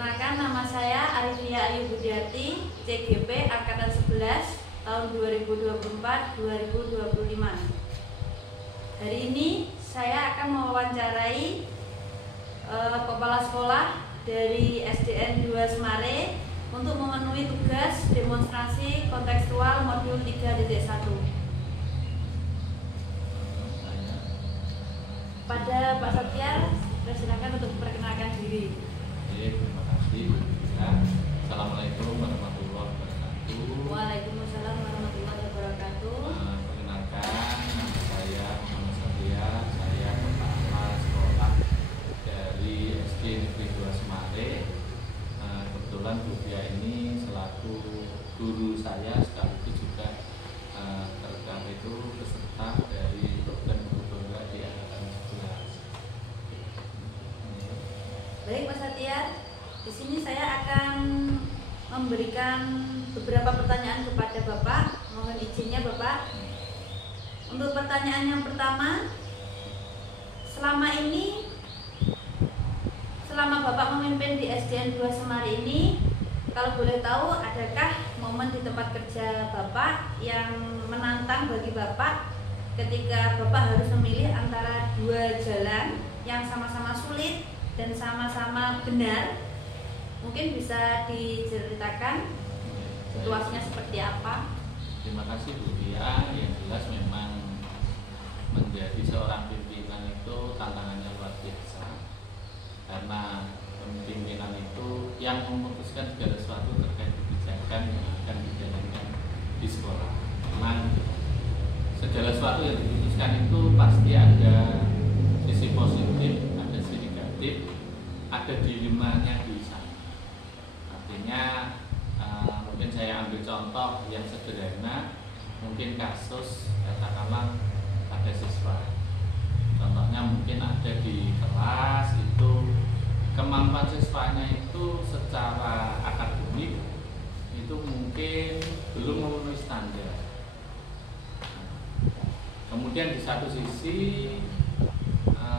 Perkenalkan, nama saya Arifia Ayu Budiati, CGP Angkatan 11 tahun 2024-2025. Hari ini saya akan mewawancarai kepala sekolah dari SDN 2 Semare untuk memenuhi tugas demonstrasi kontekstual modul 3.1. Pada Pak Satya, silakan untuk memperkenalkan diri. Terima kasih. Assalamualaikum warahmatullahi wabarakatuh. Waalaikumsalam warahmatullahi wabarakatuh. Perkenalkan, nama saya Muhammad Satya. Saya kepala sekolah dari SD Negeri 2 Semare. Kebetulan Bu Bia ini selaku guru saya sekaligus juga terekam itu peserta dari program guru di angkatan 11. Baik Mas Satya, di sini saya akan memberikan beberapa pertanyaan kepada Bapak. Mohon izinnya Bapak. Untuk pertanyaan yang pertama, selama Bapak memimpin di SDN 2 Semari ini, kalau boleh tahu, adakah momen di tempat kerja Bapak yang menantang bagi Bapak ketika Bapak harus memilih antara dua jalan yang sama-sama sulit dan sama-sama benar? Mungkin bisa diceritakan situasinya seperti apa? Terima kasih Bu Dia. Yang jelas memang menjadi seorang pimpinan itu tantangannya luar biasa, karena pimpinan itu yang memutuskan segala sesuatu terkait kebijakan yang akan dijalankan di sekolah. Memang segala sesuatu yang diputuskan itu pasti ada sisi positif, ada sisi negatif, ada dilemanya di sana. Artinya mungkin saya ambil contoh yang sederhana, mungkin kasus katakanlah ada siswa, contohnya mungkin ada di kelas itu kemampuan siswanya itu secara akademik itu mungkin belum memenuhi standar. Kemudian di satu sisi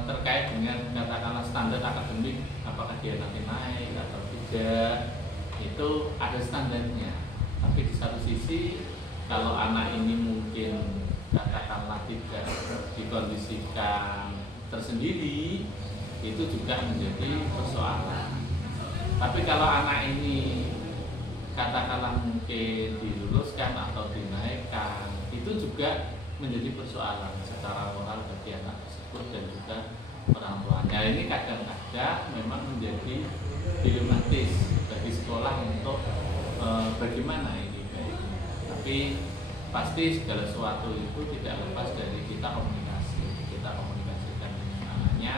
terkait dengan katakanlah standar akademik, apakah dia nanti naik atau tidak, itu ada standarnya. Tapi di satu sisi kalau anak ini mungkin katakanlah tidak dikondisikan tersendiri, itu juga menjadi persoalan. Tapi kalau anak ini katakanlah mungkin diluluskan atau dinaikkan, itu juga menjadi persoalan secara moral bagi anak tersebut dan juga orang tuanya. Ini kadang-kadang memang menjadi dilematis bagi sekolah untuk bagaimana ini baiknya. Tapi pasti segala sesuatu itu tidak lepas dari kita komunikasi. Kita komunikasikan dengan anaknya,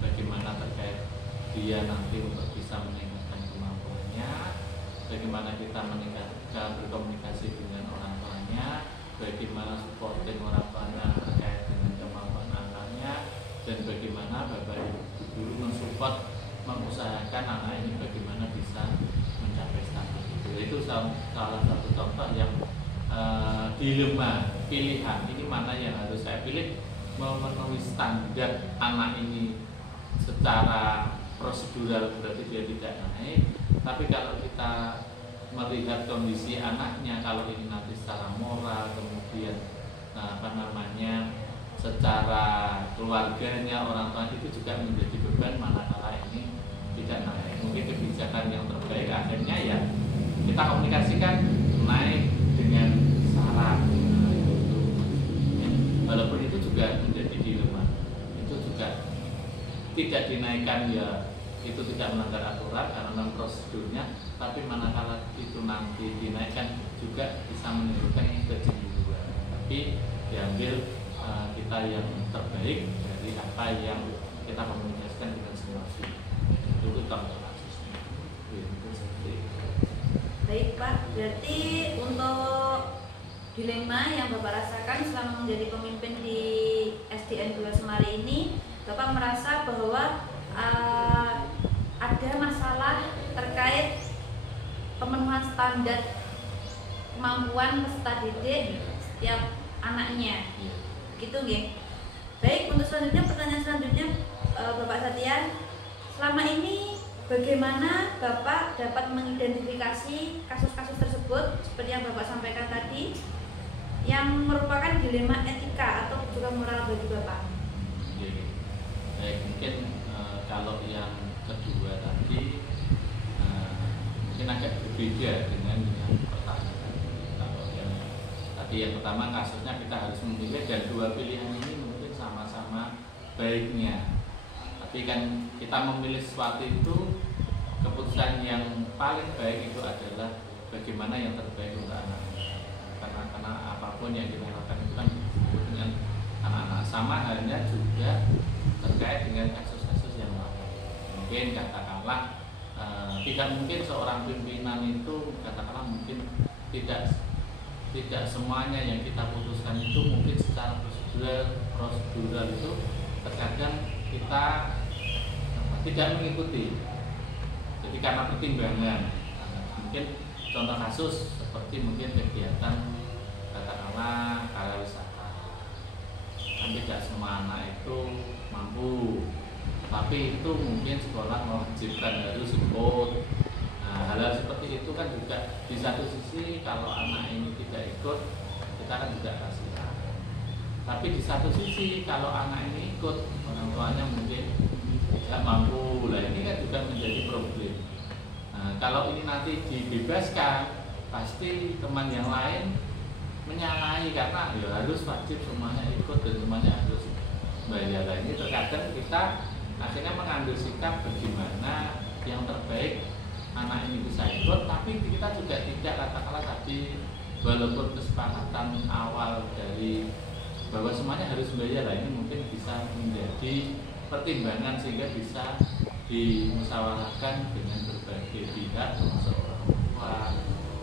bagaimana terkait dia nanti untuk bisa meningkatkan kemampuannya, bagaimana kita berkomunikasi dengan orang tuanya, bagaimana supporting orang tuanya terkait dengan kemampuan anaknya, dan bagaimana Bapak Ibu guru mensupport, mengusahakan anak ini bagaimana bisa mencapai standar itu. Itu salah satu contoh yang dilema pilihan, ini mana yang harus saya pilih, memenuhi standar anak ini secara prosedural berarti dia tidak naik, tapi kalau kita melihat kondisi anaknya, kalau ini nanti secara moral, kemudian secara keluarganya, orang tua itu juga menjadi beban manakala ini tidak naik. Mungkin kebijakan yang terbaik akhirnya ya kita komunikasikan naik dengan syarat. Walaupun itu juga menjadi dilema, itu juga tidak dinaikkan ya itu tidak melanggar aturan karena memang prosedurnya, tapi manakala itu nanti dinaikkan juga bisa menimbulkan kecemburuan. Tapi diambil kita yang terbaik dari apa yang kita komunikasikan dengan semua sih. Itu contoh kasusnya. Baik Pak, berarti untuk dilema yang Bapak rasakan selama menjadi pemimpin di SDN 2 Semari ini, Bapak merasa bahwa ada masalah terkait pemenuhan standar kemampuan peserta didik setiap anaknya, gitu nggih. Baik, untuk selanjutnya, pertanyaan selanjutnya Bapak Satya, selama ini bagaimana Bapak dapat mengidentifikasi kasus-kasus tersebut seperti yang Bapak sampaikan tadi yang merupakan dilema etika atau juga moral bagi Bapak? Baik, mungkin kalau yang kedua tadi mungkin agak berbeda dengan yang pertanyaan. Kalau yang tadi yang pertama kasusnya kita harus memilih dan dua pilihan ini mungkin sama-sama baiknya. Tapi kan kita memilih sesuatu itu, keputusan yang paling baik itu adalah bagaimana yang terbaik untuk anak. Karena apapun yang kita lakukan itu kan dengan anak-anak. Sama halnya juga terkait dengan kasus-kasus yang lain. Mungkin katakanlah tidak mungkin seorang pimpinan itu katakanlah mungkin tidak semuanya yang kita putuskan itu mungkin secara prosedural itu terkadang kita tidak mengikuti. Jadi karena pertimbangan, mungkin contoh kasus seperti mungkin kegiatan katakanlah pariwisata, kan tidak semua anak itu mampu, tapi itu mungkin sekolah mewajibkan harus ikut. Nah, hal-hal seperti itu kan juga di satu sisi kalau anak ini tidak ikut kita kan juga kasihan. Tapi di satu sisi kalau anak ini ikut, orang tuanya mungkin tidak mampu, lah ini kan juga menjadi problem. Nah, kalau ini nanti dibebaskan, pasti teman yang lain menyalahi karena ya harus wajib semuanya ikut dan semuanya harus bayar. Nah, ini terkadang kita akhirnya mengambil sikap bagaimana yang terbaik anak ini bisa ikut, tapi kita juga tidak katakanlah tadi walaupun kesepakatan awal dari bahwa semuanya harus bayar, lah ini mungkin bisa menjadi pertimbangan sehingga bisa dimusyawarahkan dengan berbagai pihak termasuk orang tua,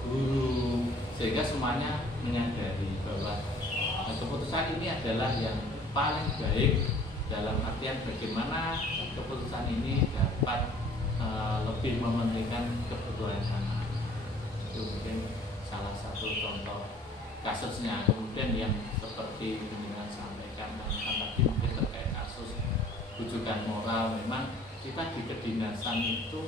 guru, sehingga semuanya menyadari bahwa keputusan ini adalah yang paling baik dalam artian bagaimana keputusan ini dapat lebih mementingkan kebutuhan anak. Itu mungkin salah satu contoh kasusnya. Kemudian yang seperti dengan sampaikan tadi mungkin terkait kasus rujukan moral, memang kita di kedinasan itu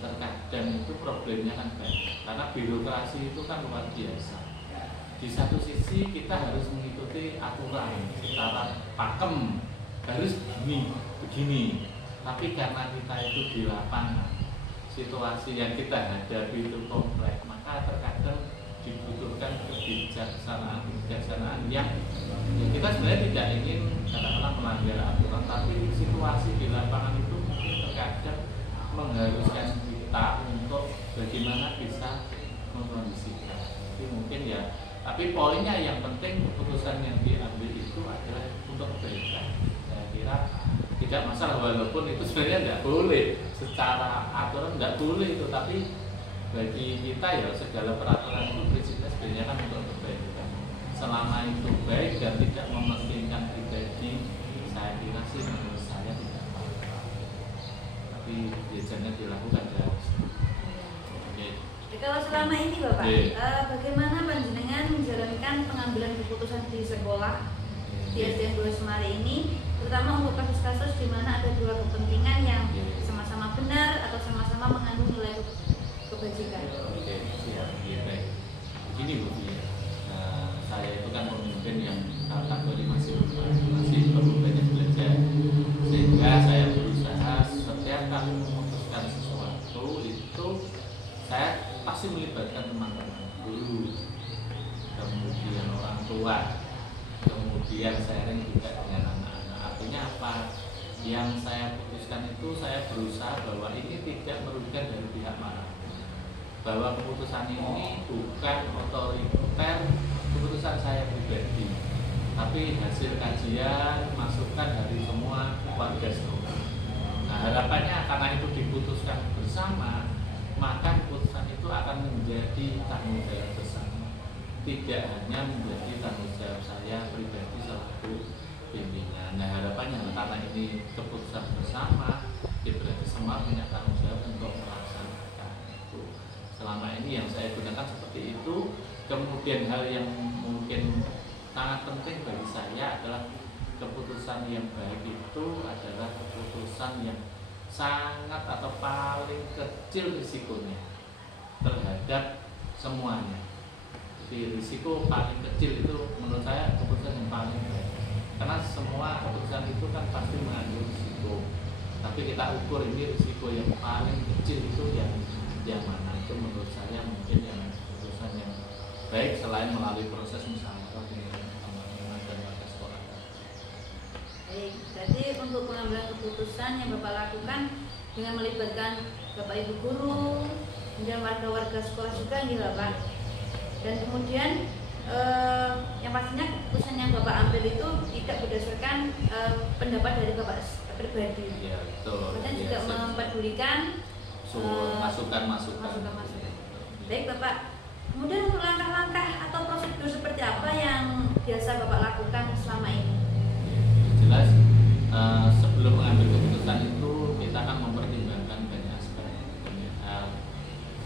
terkadang itu problemnya kan banyak karena birokrasi itu kan luar biasa. Di satu sisi kita harus mengikuti aturan secara pakem, harus begini, tapi karena kita itu di lapangan situasi yang kita hadapi itu kompleks, maka terkadang dibutuhkan kebijaksanaan yang kita sebenarnya tidak ingin katakanlah melanggar aturan, tapi situasi di lapangan itu mungkin terkadang mengharuskan kita untuk bagaimana bisa mengkondisikan. Jadi mungkin ya, tapi poinnya yang penting keputusan yang diambil itu adalah untuk kebaikan. Saya kira tidak masalah walaupun itu sebenarnya tidak boleh secara aturan, tidak boleh itu, tapi bagi kita ya segala peraturan itu prinsipnya sebenarnya kan untuk kebaikan. Selama itu baik dan tidak mementingkan pribadi, saya kira sih menurut saya tidak apa-apa. Tapi ya jangan dilakukan ya. Kalau selama ini Bapak, bagaimana panjenengan menjalankan pengambilan keputusan di sekolah di SDN 2 Semari ini, terutama untuk kasus-kasus di mana ada dua kepentingan yang sama-sama benar atau sama-sama mengandung nilai kebajikan? Oke, siap. Baik. Begini Bu, saya itu kan pemimpin yang kategori masih perlu banyak belajar, sehingga saya berusaha setiap kali memutuskan sesuatu itu saya pasti melibatkan teman-teman, guru, kemudian orang tua, kemudian sharing juga dengan anak-anak. Artinya apa? Yang saya putuskan itu saya berusaha bahwa ini tidak merugikan dari pihak mana, bahwa keputusan ini bukan otoriter, keputusan saya pribadi, tapi hasil kajian, masukan dari semua warga sekolah. Nah, harapannya karena itu diputuskan bersama, maka keputusan itu akan menjadi tanggung jawab bersama, tidak hanya menjadi tanggung jawab saya pribadi selaku pimpinan. Nah, harapannya karena ini keputusan bersama, ya berarti semua punya tanggung jawab untuk melaksanakan itu. Selama ini yang saya gunakan seperti itu. Kemudian hal yang mungkin sangat penting bagi saya adalah keputusan yang baik itu adalah keputusan yang sangat atau paling kecil risikonya terhadap semuanya. Jadi risiko paling kecil itu menurut saya keputusan yang paling baik, karena semua keputusan itu kan pasti mengandung risiko, tapi kita ukur ini risiko yang paling kecil itu yang mana. Itu menurut saya mungkin yang keputusan yang baik selain melalui proses musyawarah dengan teman-teman dan warga sekolah. Baik, berarti untuk pengambilan keputusan yang Bapak lakukan dengan melibatkan Bapak Ibu guru, kemudian warga-warga sekolah juga nih Bapak. Dan kemudian yang pastinya keputusan yang Bapak ambil itu tidak berdasarkan pendapat dari Bapak pribadi. Iya, betul. Kemudian juga mempedulikan masukan-masukan. Baik Bapak. Kemudian untuk langkah-langkah atau prosedur seperti apa yang biasa Bapak lakukan selama ini? Jelas sebelum mengambil keputusan itu kita akan mempertimbangkan banyak aspek, banyak hal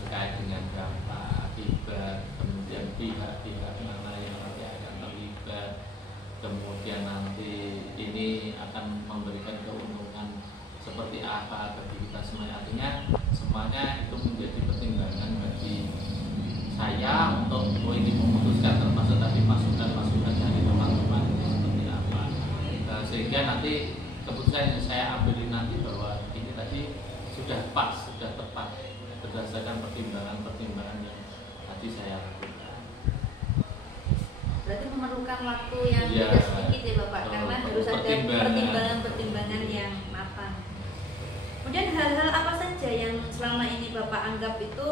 terkait dengan dampak, akibat, kemudian pihak-pihak mana yang nanti akan terlibat, kemudian nanti ini akan memberikan keuntungan seperti apa bagi kita semuanya. Artinya semuanya itu menjadi pertimbangan bagi saya untuk ini memutuskan, termasuk tadi masukan-masukan dari teman-teman ini seperti apa, sehingga nanti keputusan yang saya ambil nanti bahwa ini tadi sudah pas, sudah tepat berdasarkan pertimbangan-pertimbangan yang tadi saya lakukan. Berarti memerlukan waktu yang tidak sedikit ya Bapak, karena harus ada pertimbangan-pertimbangan yang matang. Kemudian hal-hal apa saja yang selama ini Bapak anggap itu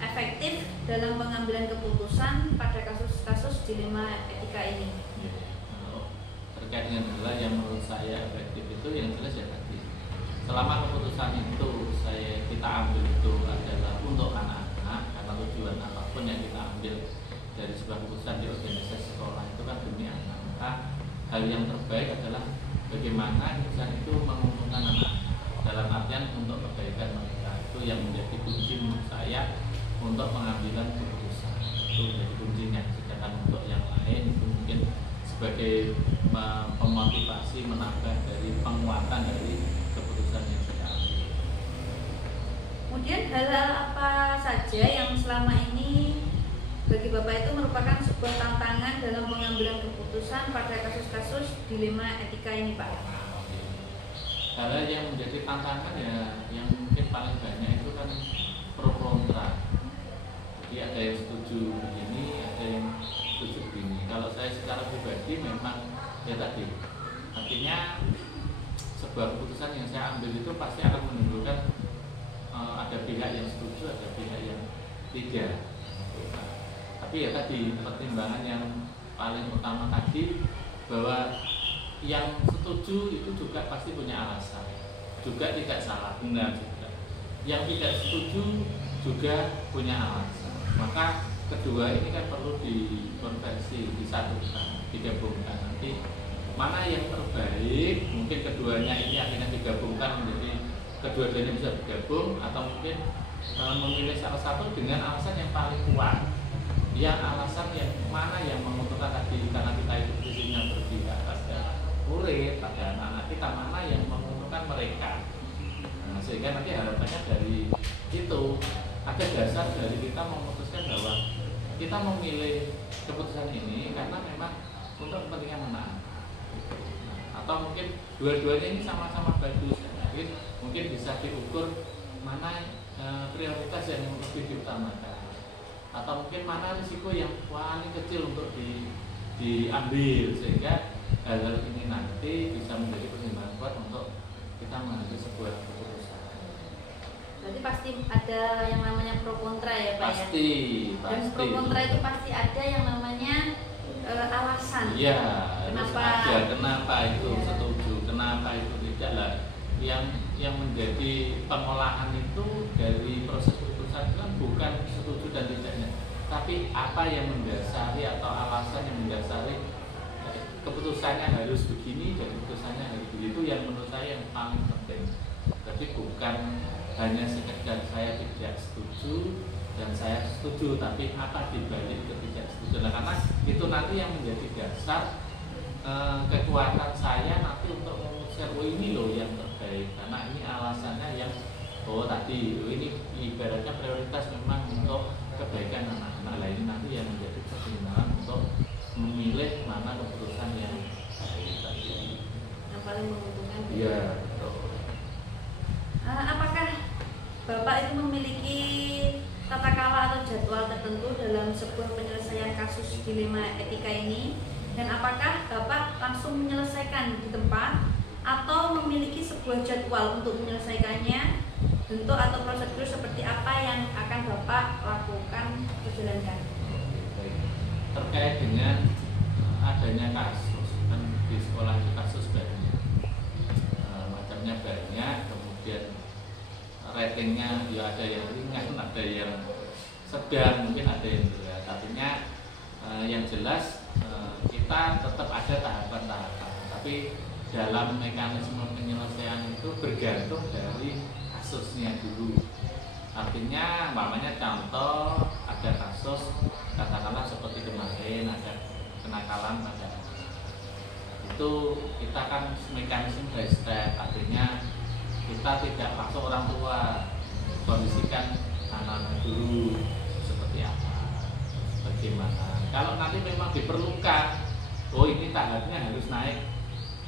efektif dalam pengambilan keputusan pada kasus-kasus dilema etika ini? Terkait dengan hal yang menurut saya efektif itu yang jelas ya tadi, selama keputusan itu kita ambil itu adalah untuk anak-anak, karena tujuan apapun yang kita ambil dari sebuah keputusan di organisasi sekolah itu kan demi anak, maka hal yang terbaik adalah bagaimana keputusan itu menguntungkan anak dalam artian untuk kebaikan mereka. Itu yang menjadi kunci menurut saya untuk pengambilan keputusan, itu menjadi kuncinya. Sedangkan untuk yang lain itu mungkin sebagai pemotivasi, menambah dari penguatan dari keputusan yang saya ambil. Kemudian hal-hal apa saja yang selama ini bagi Bapak itu merupakan sebuah tantangan dalam pengambilan keputusan pada kasus-kasus dilema etika ini Pak? Hal yang menjadi tantangan ya yang mungkin paling banyak itu kan pro kontra. Jadi ada yang setuju begini, ada yang setuju begini. Kalau saya secara pribadi memang ya tadi, artinya sebuah keputusan yang saya ambil itu pasti akan menimbulkan ada pihak yang setuju, ada pihak yang tidak. Tapi ya tadi pertimbangan yang paling utama tadi bahwa yang setuju itu juga pasti punya alasan, juga tidak salah, benar juga. Yang tidak setuju juga punya alasan. Maka kedua ini kan perlu dikonversi, disatukan, digabungkan. Nanti mana yang terbaik, mungkin keduanya ini akhirnya digabungkan menjadi kedua-duanya bisa bergabung, atau mungkin memilih salah satu dengan alasan yang paling kuat. Yang alasan yang mana yang menguntungkan tadi, karena kita itu posisinya berpihak pada murid, pada anak-anak kita, mana yang menguntungkan mereka. Nah, sehingga nanti harapannya dari itu ada dasar dari kita memutuskan bahwa kita memilih keputusan ini karena memang untuk kepentingan anak-anak. Atau mungkin dua-duanya ini sama-sama bagus. Mungkin bisa diukur mana prioritas yang lebih diutamakan, atau mungkin mana risiko yang paling kecil untuk diambil, sehingga hal-hal ini nanti bisa menjadi pertimbangan kuat untuk kita mengambil sebuah keputusan. Berarti pasti ada yang namanya pro kontra ya Pak? Pasti. Dan pro kontra itu pasti ada yang namanya alasan. Iya. Kenapa itu ya setuju, kenapa itu tidak lah. Yang menjadi pengolahan itu dari proses keputusan itu kan bukan setuju dan tidaknya, tapi apa yang mendasari atau alasan yang mendasari keputusannya harus begini dan keputusannya harus begitu, yang menurut saya yang paling penting. Jadi bukan hanya sekedar saya tidak setuju dan saya setuju, tapi apa dibalik ketidaksetujuan. Nah, karena itu nanti yang menjadi dasar kekuatan saya nanti untuk memutuskan, oh ini loh yang terbaik. baik, karena ini alasannya yang tadi ini ibaratnya prioritas memang untuk kebaikan anak-anak. Lah ini nanti yang menjadi pertimbangan untuk memilih mana keputusan yang baik tadi. Yang paling menguntungkan. Iya. Apakah Bapak itu memiliki tata cara atau jadwal tertentu dalam sebuah penyelesaian kasus dilema etika ini? Dan apakah Bapak langsung menyelesaikan di tempat atau memiliki sebuah jadwal untuk menyelesaikannya? Bentuk atau prosedur seperti apa yang akan Bapak lakukan atau jalankan? Baik. Terkait dengan adanya kasus, kan di sekolah itu kasus banyak, macamnya banyak, kemudian ratingnya ya ada yang ringan, ada yang sedang, mungkin ada yang berat. Artinya yang jelas kita tetap ada tahapan-tahapan, tapi dalam mekanisme penyelesaian itu bergantung dari kasusnya dulu. Artinya umpamanya contoh ada kasus katakanlah seperti kemarin ada kenakalan pada anak, itu kita kan mekanisme by step, artinya kita tidak langsung orang tua, kondisikan anak-anak dulu seperti apa, bagaimana. Kalau nanti memang diperlukan, ini tahapnya harus naik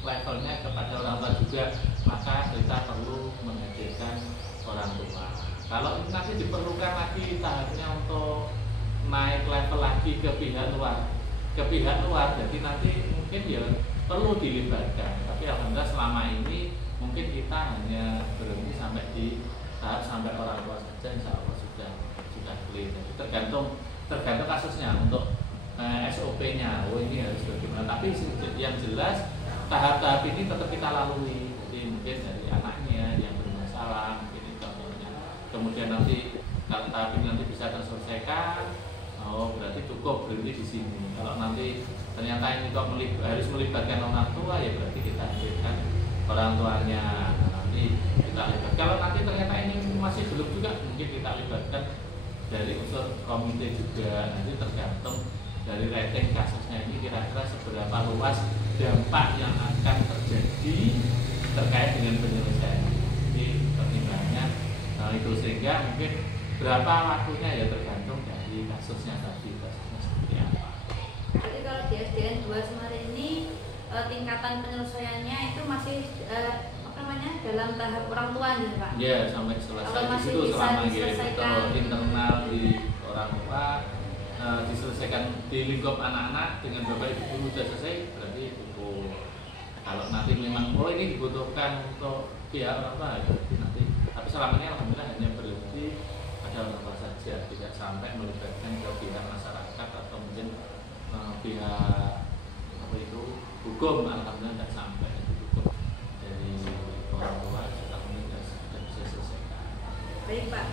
levelnya kepada orang tua juga, maka kita perlu menghadirkan orang tua. Kalau nanti diperlukan lagi tahapnya untuk naik level lagi ke pihak luar, jadi nanti mungkin ya perlu dilibatkan. Tapi alhamdulillah selama ini mungkin kita hanya berhenti sampai di tahap sampai orang tua saja, insya Allah sudah clear. Jadi tergantung kasusnya untuk SOP-nya. Ini harus bagaimana. Tapi yang jelas tahap-tahap ini tetap kita lalui. Jadi mungkin dari anaknya yang bermasalah, mungkin itu contohnya. Kemudian nanti kalau tahap ini nanti bisa terselesaikan, berarti cukup berhenti di sini. Kalau nanti ternyata ini kok harus melibatkan orang tua, ya berarti kita hadirkan orang tuanya. Nanti kita libatkan. Kalau nanti ternyata ini masih belum juga, mungkin kita libatkan dari unsur komite juga. Nanti tergantung dari rating kasusnya ini kira-kira seberapa luas dampak yang akan terjadi terkait dengan penyelesaian. Jadi pertimbangannya itu, sehingga mungkin berapa waktunya ya tergantung dari kasusnya tadi, kasusnya seperti apa. Jadi kalau di SDN 2 Semarang ini tingkatan penyelesaiannya itu masih dalam tahap orang tua nih Pak? Ya, sampai selesai itu selama itu internal di orang tua, diselesaikan di lingkup anak-anak dengan bapak ibu guru sudah selesai, berarti cukup. Kalau nanti memang ini dibutuhkan untuk pihak orang tua, berarti nanti. Tapi selama ini alhamdulillah hanya berhenti pada orang tua saja, tidak sampai melibatkan ke pihak masyarakat atau mungkin pihak hukum. Alhamdulillah tidak sampai hukum dari orang tua sudah bisa selesaikan. Baik Pak.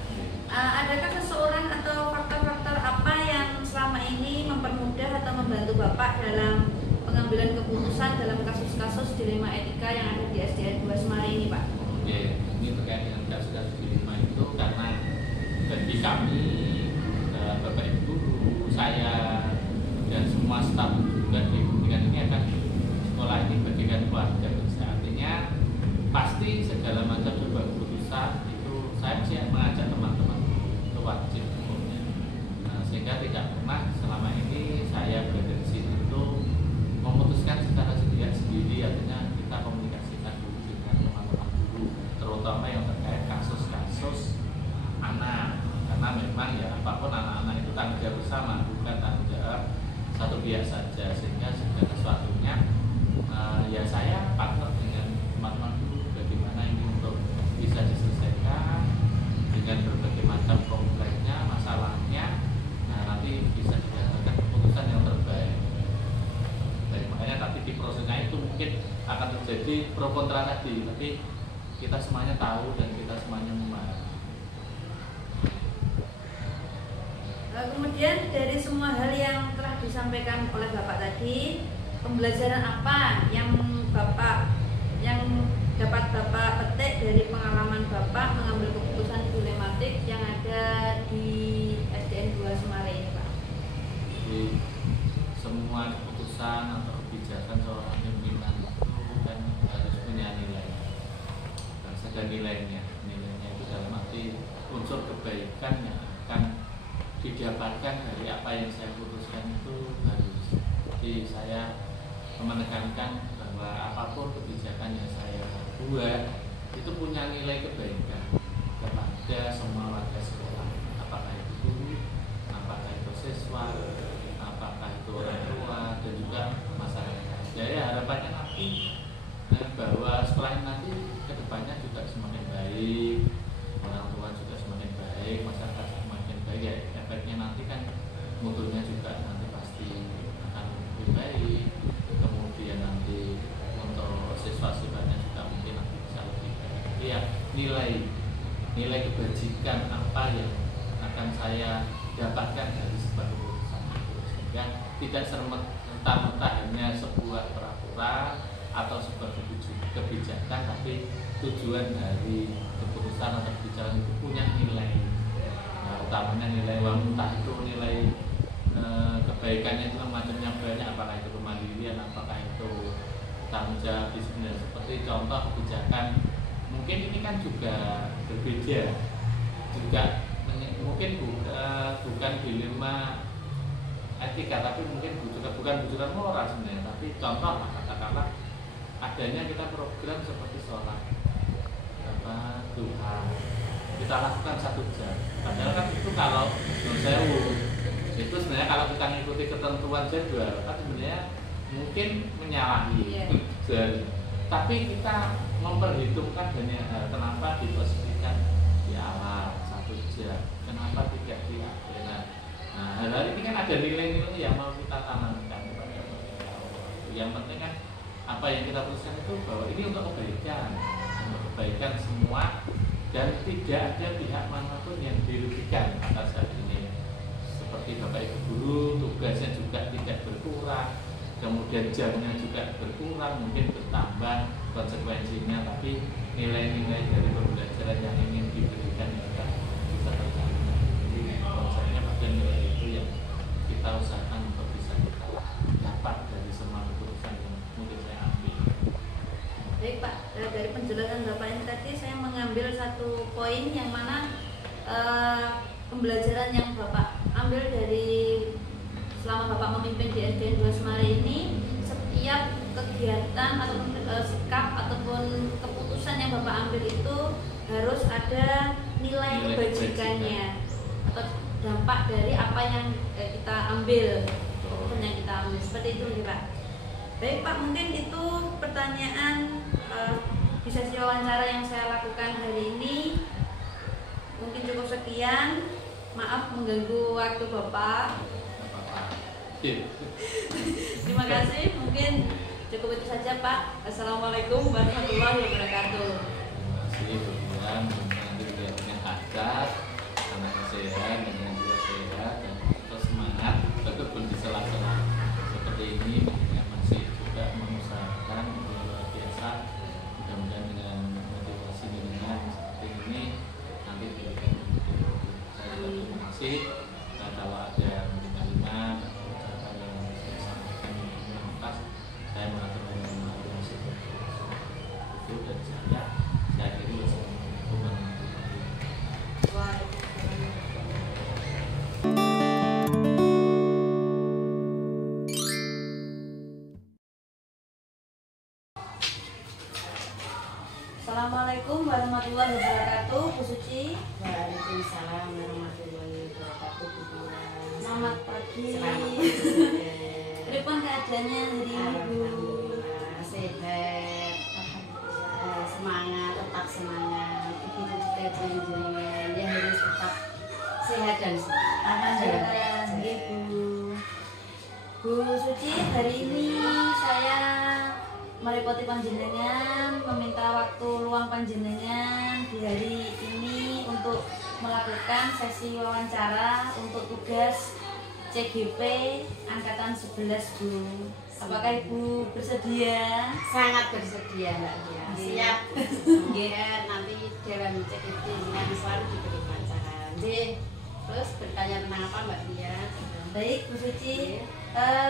Adakah seseorang atau faktor-faktor apa yang selama ini mempermudah atau membantu Bapak dalam pengambilan keputusan dalam kasus-kasus dilema etika yang ada di SDN 2 Semarang ini Pak? Oke, ini terkait dengan kasus-kasus dilema itu karena bagi kami, Bapak Ibu guru, saya dan semua staf juga di pendidikan ini akan sekolah ini bagikan keluarga besar. Artinya pasti segala macam sebuah keputusan itu saya mesti mengajak teman-teman, itu wajib hukumnya. Sehingga tidak pernah selama ini saya berada di sini itu memutuskan secara sendiri, artinya kita komunikasikan dulu dengan teman-teman guru, terutama yang terkait kasus-kasus anak, karena memang ya apapun anak-anak itu tanggung jawab bersama, bukan tanggung jawab satu pihak saja, sehingga segala sesuatunya ya saya partner dengan teman-teman guru bagaimana ini untuk bisa diselesaikan dengan berbagai macam kompleknya, masalahnya, nanti bisa didapatkan keputusan yang terbaik. Baik, makanya tapi di prosesnya itu mungkin akan terjadi pro kontra tadi, tapi kita semuanya tahu dan kita semuanya memahami. Kemudian dari semua hal yang telah disampaikan oleh Bapak tadi, pembelajaran apa yang dapat Bapak petik dari pengalaman Bapak mengambil keputusan dilematik yang ada di SDN 2 Semarang ini Pak? Jadi semua keputusan atau kebijakan seorang pimpinan itu kan harus punya nilai. unsur kebaikan yang akan didapatkan dari apa yang saya putuskan itu harus. Jadi saya menekankan bahwa apapun kebijakan yang saya buat itu punya nilai kebaikan kepada semua warga sekolah, apakah itu guru, apakah itu siswa, apakah itu orang tua, dan juga masyarakat. Jadi harapannya nanti bahwa sekolah ini nanti kedepannya juga semakin baik, orang tua juga semakin baik, masyarakat semakin baik. Ya, efeknya nanti kan mutunya juga nanti pasti akan lebih baik. Kemudian nanti untuk siswa-siswanya juga mungkin nanti bisa lebih baik. Jadi ya nilai kebajikan apa yang akan saya dapatkan dari sebuah keputusan itu, sehingga tidak serta-merta hanya sebuah peraturan atau sebuah kebijakan, tapi tujuan dari keputusan atau kebijakan itu punya nilai. Nah, utamanya nilai entah itu nilai kebaikannya itu macamnya banyak, apakah itu kemandirian, apakah itu tanggung jawab disiplin. Seperti contoh kebijakan, mungkin ini kan juga berbeda, juga mungkin bukan dilema etika, tapi mungkin bukan moral sebenarnya, tapi contoh katakanlah adanya kita program seperti sholat duha, kita lakukan 1 jam, padahal kan itu kalau itu sebenarnya kalau kita mengikuti ketentuan jadwal kan sebenarnya mungkin menyalahi tapi kita memperhitungkan banyak hal. Kenapa diposisikan di awal 1 jam, kenapa tidak di akhir? Nah, hal-hal ini kan ada nilai-nilai yang mau kita tanamkan kepada mereka. Yang penting kan apa yang kita putuskan itu bahwa ini untuk kebaikan semua, dan tidak ada pihak manapun yang dirugikan atas hal ini. Seperti Bapak Ibu guru, tugasnya juga tidak berkurang, kemudian jamnya juga berkurang, mungkin bertambah konsekuensinya, tapi nilai-nilai dari pembelajaran yang ingin diberikan juga bisa tercapai. Jadi konsepnya bagian nilai itu yang kita usahakan untuk bisa kita dapat dari semua keputusan yang mungkin saya ambil. Baik Pak, dari penjelasan Bapak ini tadi saya mengambil satu poin yang mana pembelajaran yang Bapak ambil dari selama Bapak memimpin di SDN 2 Semari ini, setiap kegiatan ataupun sikap ataupun keputusan yang Bapak ambil itu harus ada nilai kebajikannya atau dampak dari apa yang kita ambil, keputusan yang kita ambil, seperti itu ya Pak. Baik Pak, mungkin itu pertanyaan di sesi wawancara yang saya lakukan hari ini. Mungkin cukup sekian, maaf mengganggu waktu Bapak. Terima kasih, mungkin cukup itu saja Pak. Assalamualaikum warahmatullahi wabarakatuh. Terima kasih Budian, nanti juga dengan adat, anaknya sehat, dengan juga sehat, dan terus semangat walaupun di sela-sela seperti ini yang masih juga mengusahakan luar biasa. Mudah-mudahan dengan motivasi dengan seperti ini nanti diberikan. Saya terima kasih. Nah, kalau ada kalimat saya mengatur dengan itu dari saya kira Assalamualaikum warahmatullahi wabarakatuh. Assalamualaikum warahmatullahi wabarakatuh, Bu Suci. Waalaikumsalam warahmatullahi wabarakatuh. Selamat pagi. Pripun keadaannya hari ini, Bu? Alhamdulillah sehat. Semangat, tetap semangat. Begitu kita janjian, ya harus tetap sehat dan Alhamdulillah, Bu. Bu Suci, hari ini saya merepoti panjenengan, meminta waktu luang panjenengan di hari ini untuk melakukan sesi wawancara untuk tugas CGP Angkatan 11, Bu. Apakah Ibu bersedia? sangat bersedia Mbak Dia. Siap. Ya, nanti dalam CGP dengan selalu diberi pelajaran. Terus bertanya tentang apa Mbak Dia? Baik, Bu Suci.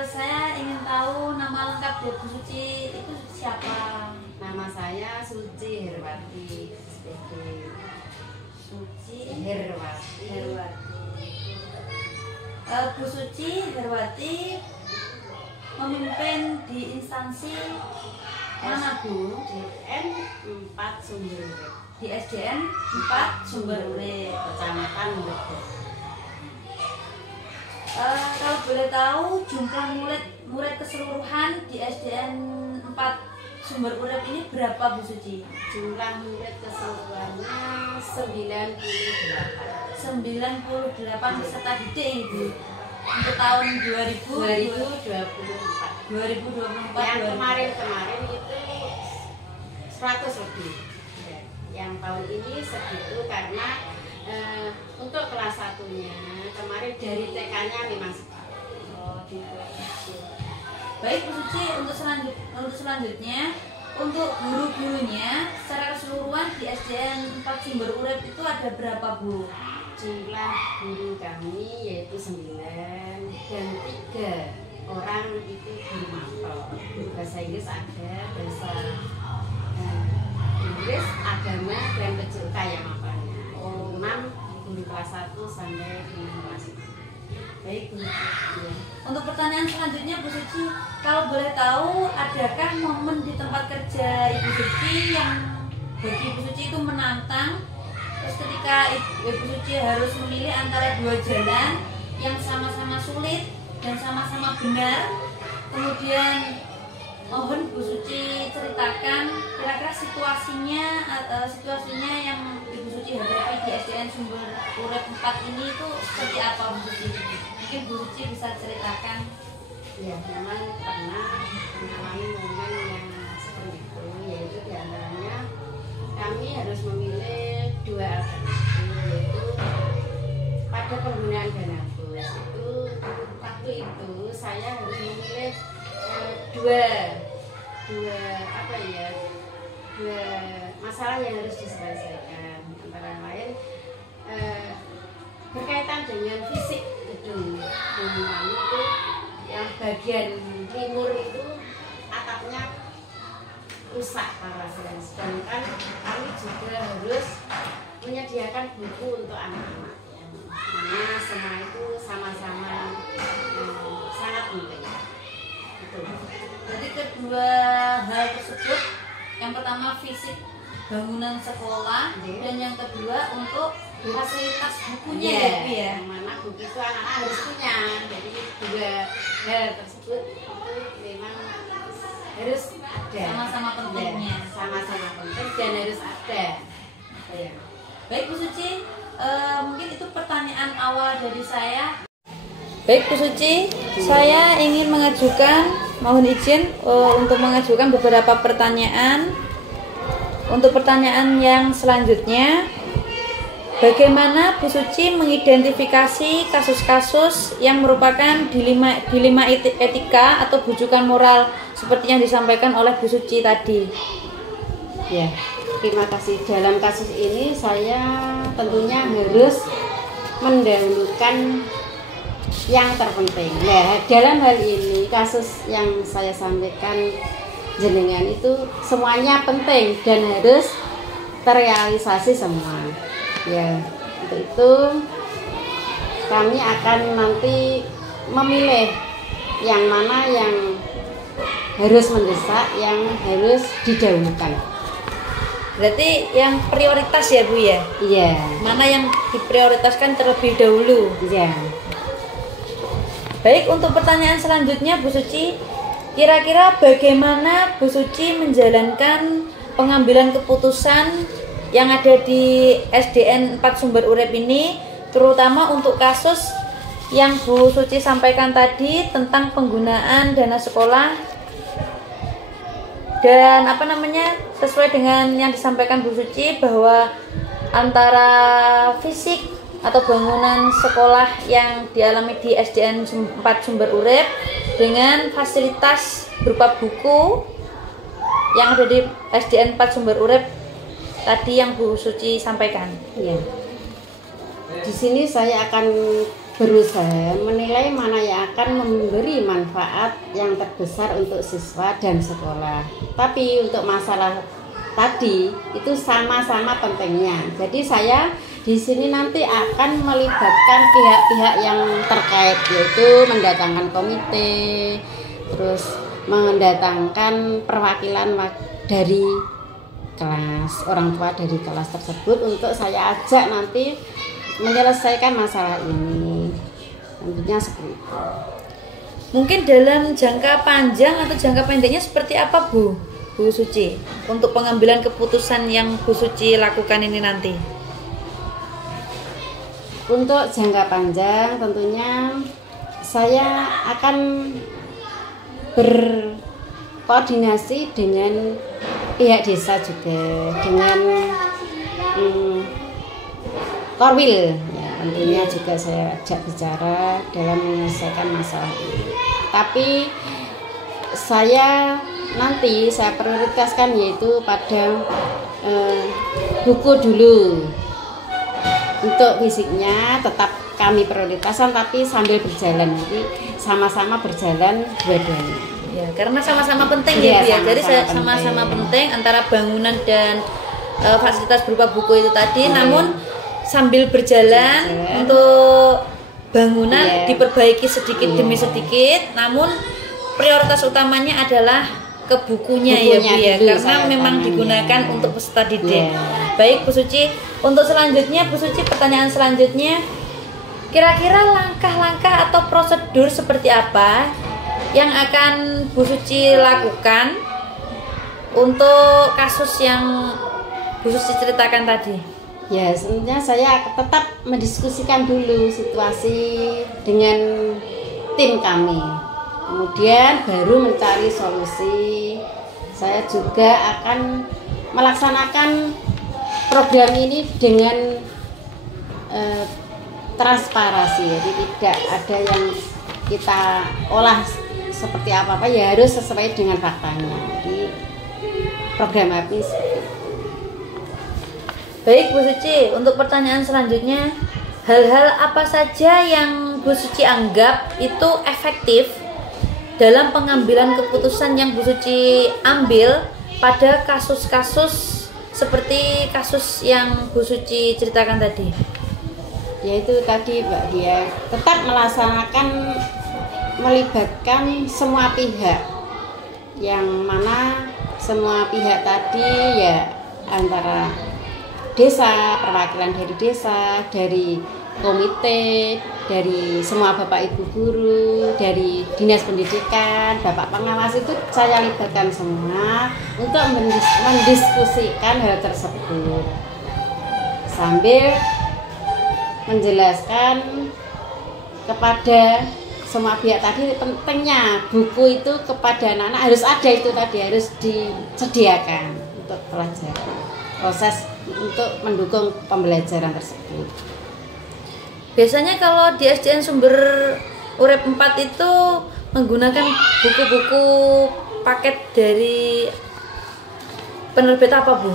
Saya ingin tahu nama lengkap dari Bu Suci itu siapa? Nama saya Suci Herwati SPG. Suci Herwati. Bu Suci Herwati memimpin di instansi mana Bu? SDN 4 Sumber Urip. Di SDN 4 Sumber Urip, Kecamatan Brebes. Kalau boleh tahu jumlah murid keseluruhan di SDN 4 Sumber Urip ini berapa Bu Suci? Jumlah murid keseluruhannya 98. 98 peserta didik Ibu untuk tahun 2024. 2024 Yang kemarin itu 100 lebih. Yang tahun ini segitu karena untuk kelas 1-nya kemarin dari TK-nya memang separuh. Oh, gitu. Baik Bu Suci, untuk selanjutnya untuk guru-gurunya secara keseluruhan di SDN 4 Sumber Urip itu ada berapa Bu? Jumlah guru kami yaitu 9 dan 3 orang itu guru mapel. Guru bahasa Inggris ada, bahasa Inggris, agama dan PJK yang mapelnya. 6 guru kelas 1 sampai dengan kelas 5. Baik Bu Suci. Untuk pertanyaan selanjutnya Bu Suci, kalau boleh tahu adakah momen di tempat kerja Ibu Suci yang bagi Ibu Suci itu menantang? Terus ketika Ibu Suci harus memilih antara dua jalan yang sama-sama sulit dan sama-sama benar, kemudian mohon Bu Suci ceritakan kira-kira situasinya yang Ibu Suci hadapi di SDN Sumber Urip 4 ini itu seperti apa Bu Suci? Mungkin Bu Suci bisa ceritakan. Ya, memang pernah mengalami momen yang seperti itu, yaitu diantaranya kami harus memilih 2 alternatif, yaitu pada penggunaan dana bos itu waktu itu saya harus memilih dua masalah yang harus diselesaikan, antara lain berkaitan dengan fisik gedung kami itu yang bagian timur itu atapnya rusak parah, sedangkan kami juga harus menyediakan buku untuk anak-anak, karena semua itu sama-sama sangat penting. Jadi kedua hal tersebut, yang pertama fisik bangunan sekolah dan yang kedua untuk fasilitas bukunya ya. Yang mana buku itu anak-anak harus punya. Jadi dua hal tersebut itu memang harus ada. Sama-sama pentingnya. Sama-sama penting dan harus ada. Ya. Baik Bu Suci, mungkin itu pertanyaan awal dari saya. Baik Bu Suci, saya ingin mohon izin untuk mengajukan beberapa pertanyaan. Untuk pertanyaan yang selanjutnya, bagaimana Bu Suci mengidentifikasi kasus-kasus yang merupakan dilema etika atau bujukan moral seperti yang disampaikan oleh Bu Suci tadi? Ya, terima kasih. Dalam kasus ini saya tentunya harus mendahulukan yang terpenting. Nah, dalam hal ini kasus yang saya sampaikan jenengan itu semuanya penting dan harus terrealisasi semua. Ya, untuk itu kami akan nanti memilih yang mana yang harus mendesak, yang harus didahulukan. Berarti yang prioritas ya Bu ya? Iya. Mana yang diprioritaskan terlebih dahulu? Iya. Baik, untuk pertanyaan selanjutnya Bu Suci, kira-kira bagaimana Bu Suci menjalankan pengambilan keputusan yang ada di SDN 4 Sumber Urip ini, terutama untuk kasus yang Bu Suci sampaikan tadi tentang penggunaan dana sekolah dan sesuai dengan yang disampaikan Bu Suci bahwa antara fisik atau bangunan sekolah yang dialami di SDN 4 Sumber Urip dengan fasilitas berupa buku yang ada di SDN 4 Sumber Urip tadi yang Bu Suci sampaikan. Iya. Di sini saya akan berusaha menilai mana yang akan memberi manfaat yang terbesar untuk siswa dan sekolah. Tapi untuk masalah tadi itu sama-sama pentingnya. Jadi saya di sini nanti akan melibatkan pihak-pihak yang terkait, yaitu mendatangkan komite, terus mendatangkan perwakilan dari kelas, orang tua dari kelas tersebut untuk saya ajak nanti menyelesaikan masalah ini. Tentunya seperti itu. Mungkin dalam jangka panjang atau jangka pendeknya seperti apa Bu Suci untuk pengambilan keputusan yang Bu Suci lakukan ini nanti? Untuk jangka panjang tentunya saya akan berkoordinasi dengan pihak desa juga, dengan Korwil ya, tentunya juga saya ajak bicara dalam menyelesaikan masalah ini. Tapi saya prioritaskan yaitu pada buku dulu. Untuk fisiknya tetap kami prioritaskan, tapi sambil berjalan, jadi sama-sama berjalan dua-duanya. Ya, karena sama-sama penting ya, ya. Jadi sama-sama penting antara bangunan dan fasilitas berupa buku itu tadi. Namun sambil berjalan untuk bangunan diperbaiki sedikit demi sedikit. Namun prioritas utamanya adalah ke bukunya ya Bu ya, karena memang digunakan untuk peserta didik. Baik Bu Suci, untuk selanjutnya Bu Suci, pertanyaan selanjutnya, kira-kira langkah-langkah atau prosedur seperti apa yang akan Bu Suci lakukan untuk kasus yang Bu Suci ceritakan tadi? Ya, sebenarnya saya tetap mendiskusikan dulu situasi dengan tim kami. Kemudian baru mencari solusi. Saya juga akan melaksanakan program ini dengan transparansi. Jadi tidak ada yang kita olah seperti apa-apa, ya harus sesuai dengan faktanya. Jadi program habis. Baik Bu Suci, untuk pertanyaan selanjutnya, hal-hal apa saja yang Bu Suci anggap itu efektif dalam pengambilan keputusan yang Bu Suci ambil pada kasus-kasus seperti kasus yang Bu Suci ceritakan tadi? Yaitu tadi Mbak Dia, tetap melibatkan semua pihak, yang mana semua pihak tadi ya antara desa, perwakilan dari desa, dari komite, dari semua bapak ibu guru, dari dinas pendidikan, bapak pengawas, itu saya libatkan semua untuk mendiskusikan hal tersebut sambil menjelaskan kepada semua pihak tadi pentingnya buku itu kepada anak-anak harus ada, itu tadi harus disediakan untuk pelajaran, proses untuk mendukung pembelajaran tersebut. Biasanya kalau di SDN Sumber Urip 4 itu menggunakan buku-buku paket dari penerbit apa Bu?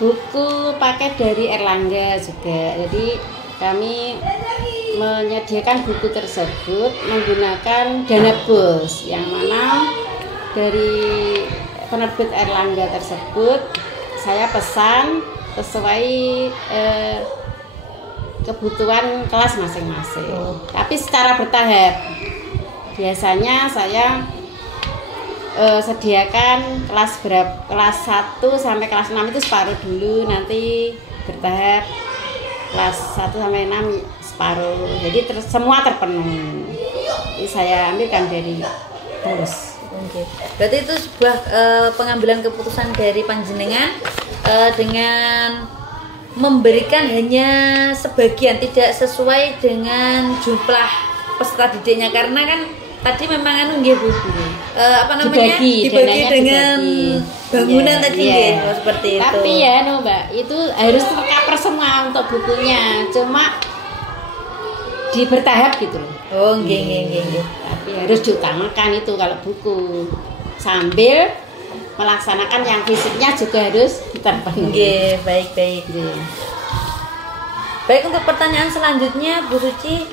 Buku paket dari Erlangga juga. Jadi kami menyediakan buku tersebut menggunakan dana BOS, yang mana dari penerbit Erlangga tersebut saya pesan sesuai kebutuhan kelas masing-masing. Tapi secara bertahap. Biasanya saya sediakan kelas 1 sampai kelas 6 itu separuh dulu, nanti bertahap kelas 1 sampai 6 separuh. Jadi semua terpenuhi. Ini saya ambilkan dari BOS. Oke. Berarti itu sebuah pengambilan keputusan dari panjenengan dengan memberikan hanya sebagian, tidak sesuai dengan jumlah peserta didiknya, karena kan tadi memang nggih Bu. Dibagi dengan bangunan tadi nggih, seperti itu. Tapi ya Mbak, itu harus tercover semua untuk bukunya. Cuma bertahap gitu loh. Oh, nggih. Tapi harus diutamakan itu kalau buku. Sambil melaksanakan yang fisiknya juga harus terpenuhi. Nggih, baik. Baik, untuk pertanyaan selanjutnya Bu Suci,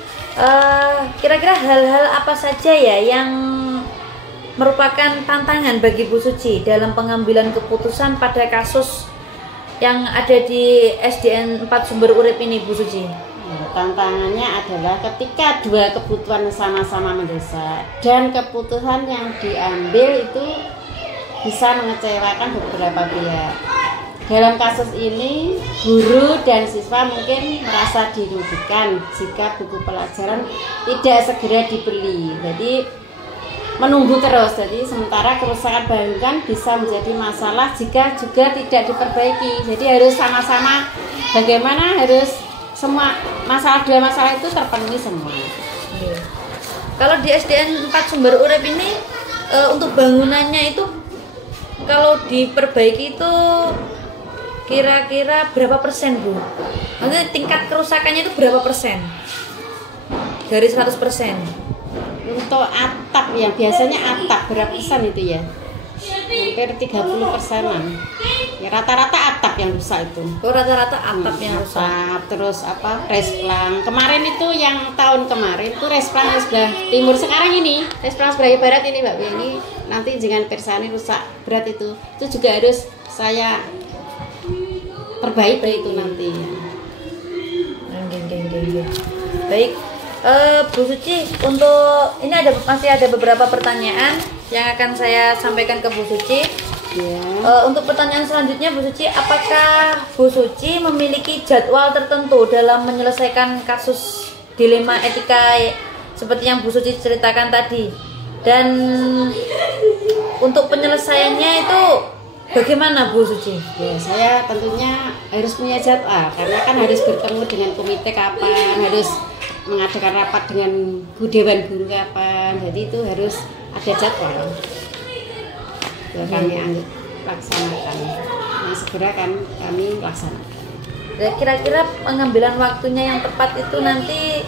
kira-kira hal-hal apa saja ya yang merupakan tantangan bagi Bu Suci dalam pengambilan keputusan pada kasus yang ada di SDN 4 Sumber Urip ini, Bu Suci? Ya, tantangannya adalah ketika dua kebutuhan sama-sama mendesak dan keputusan yang diambil itu bisa mengecewakan beberapa pihak. Dalam kasus ini, guru dan siswa mungkin merasa dirugikan jika buku pelajaran tidak segera dibeli. Jadi menunggu terus. Jadi sementara kerusakan bangunan bisa menjadi masalah jika juga tidak diperbaiki. Jadi harus sama-sama bagaimana harus semua dua masalah itu terpenuhi semua. Kalau di SDN 4 Sumber Urip ini untuk bangunannya itu kalau diperbaiki itu kira-kira berapa persen, Bu? Maksudnya tingkat kerusakannya itu berapa persen? Dari 100%. Untuk atap yang biasanya atap berapa persen itu ya? Hampir 30%-an. Ya rata-rata atap yang rusak itu. Oh, rata-rata atap yang rusak. Atap, terus resplang. Kemarin itu yang tahun kemarin itu resplang yang sebelah timur. Sekarang ini resplang sebelah barat ini Mbak. Ini nanti jangan persani rusak berat itu. Itu juga harus saya perbaiki itu nanti. Baik, Bu Suci, untuk ini masih ada beberapa pertanyaan yang akan saya sampaikan ke Bu Suci. Ya. Untuk pertanyaan selanjutnya, Bu Suci, apakah Bu Suci memiliki jadwal tertentu dalam menyelesaikan kasus dilema etika seperti yang Bu Suci ceritakan tadi? Dan untuk penyelesaiannya itu bagaimana, Bu Suci? Ya, saya tentunya harus punya jadwal karena kan harus bertemu dengan komite kapan, harus mengadakan rapat dengan Dewan Guru kapan. Jadi itu harus ada jadwal. Ya, kami laksanakan. Nah, segera kan kami laksanakan. Kira-kira pengambilan waktunya yang tepat itu nanti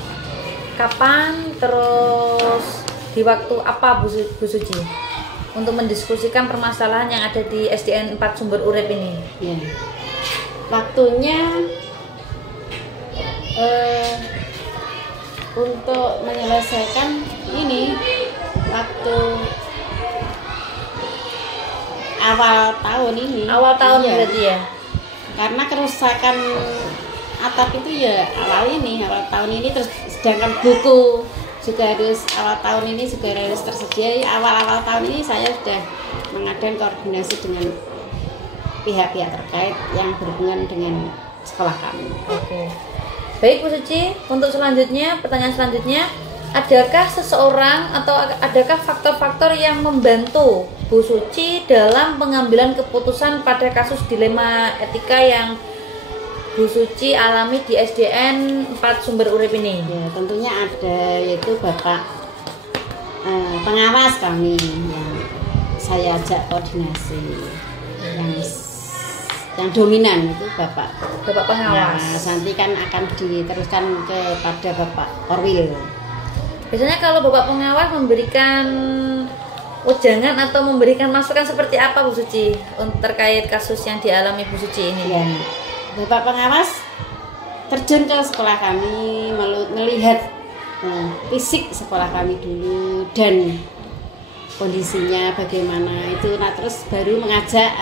kapan, terus di waktu apa, Bu Suci? Untuk mendiskusikan permasalahan yang ada di SDN 4 Sumber Urip ini. Ya. Waktunya untuk menyelesaikan ini waktu awal tahun ini. Awal tahun iya. Berarti ya. Karena kerusakan atap itu ya awal tahun ini, terus sedangkan buku juga harus awal tahun ini juga harus tersedia. Awal tahun ini saya sudah mengadakan koordinasi dengan pihak-pihak terkait yang berhubungan dengan sekolah kami. Oke. Baik, Bu Suci, untuk selanjutnya, pertanyaan selanjutnya, adakah seseorang atau adakah faktor-faktor yang membantu Bu Suci dalam pengambilan keputusan pada kasus dilema etika yang Bu Suci alami di SDN 4 Sumber Urip ini? Ya, tentunya ada, yaitu Bapak pengawas kami yang saya ajak koordinasi. Yang dominan itu Bapak pengawas. Nah, nanti kan akan diteruskan kepada Bapak Korwil. Biasanya kalau Bapak pengawas memberikan ujangan atau memberikan masukan seperti apa, Bu Suci, terkait kasus yang dialami Bu Suci ini? Ya, Bapak pengawas terjun ke sekolah kami, melihat fisik sekolah kami dulu dan kondisinya bagaimana itu. Nah, terus baru mengajak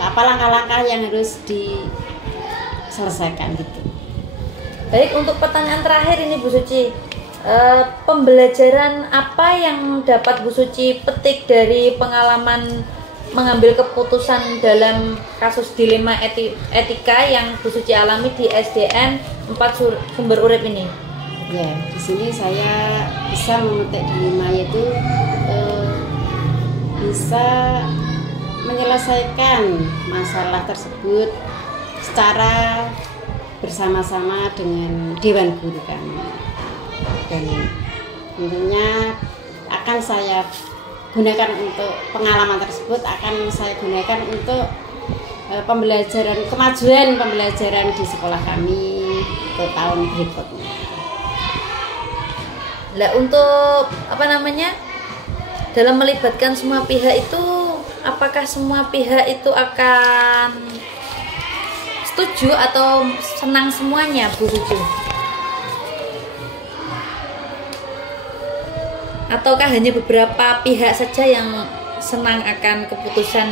apa langkah-langkah yang harus diselesaikan gitu. Baik, untuk pertanyaan terakhir ini, Bu Suci, pembelajaran apa yang dapat Bu Suci petik dari pengalaman mengambil keputusan dalam kasus dilema etika yang Bu Suci alami di SDN 4 Sumber Urip ini? Ya, di sini saya bisa memetik dilema, yaitu bisa menyelesaikan masalah tersebut secara bersama-sama dengan Dewan Guru kami. Dan tentunya akan saya gunakan untuk pengalaman tersebut, akan saya gunakan untuk pembelajaran, kemajuan pembelajaran di sekolah kami ke tahun berikutnya. Lah, untuk dalam melibatkan semua pihak itu, apakah semua pihak itu akan setuju atau senang semuanya, Bu Suci? Ataukah hanya beberapa pihak saja yang senang akan keputusan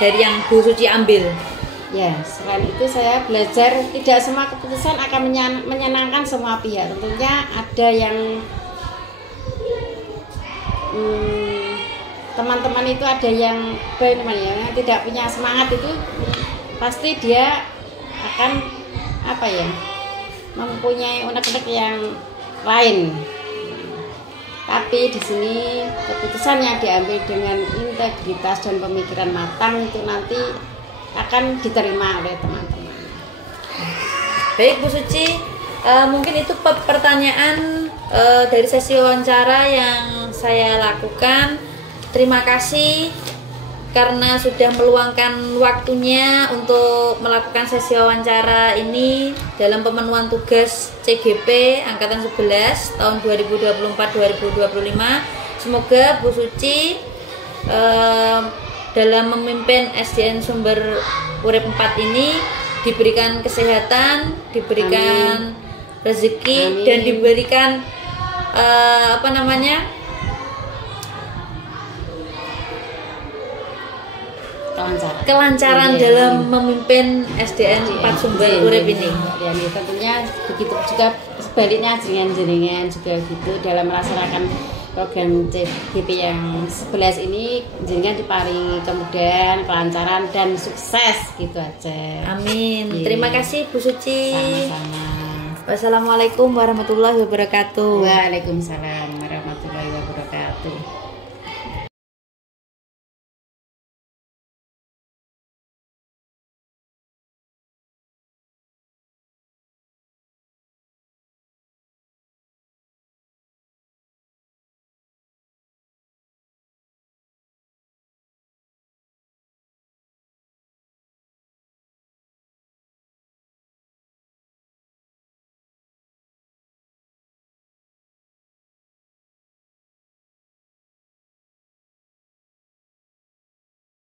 dari yang Bu Suci ambil? Ya, selain itu saya belajar tidak semua keputusan akan menyenangkan semua pihak. Tentunya ada yang teman-teman itu ada yang yang tidak punya semangat, itu pasti dia akan mempunyai unek-unek yang lain. Tapi di sini keputusan yang diambil dengan integritas dan pemikiran matang itu nanti akan diterima oleh teman-teman. Baik Bu Suci, mungkin itu pertanyaan dari sesi wawancara yang saya lakukan. Terima kasih karena sudah meluangkan waktunya untuk melakukan sesi wawancara ini dalam pemenuhan tugas CGP Angkatan 11 tahun 2024-2025. Semoga Bu Suci dalam memimpin SDN Sumber Urip 4 ini diberikan kesehatan, diberikan rezeki, dan diberikan kelancaran dalam memimpin SDN 4 Sumber Urip ini. Dan tentunya begitu juga sebaliknya jenengan juga gitu dalam melaksanakan program CGP yang 11 ini, jenengan diparingi kemudahan, kelancaran dan sukses gitu aja. Amin. Terima kasih Bu Suci. Sama-sama. Wassalamualaikum warahmatullahi wabarakatuh. Waalaikumsalam.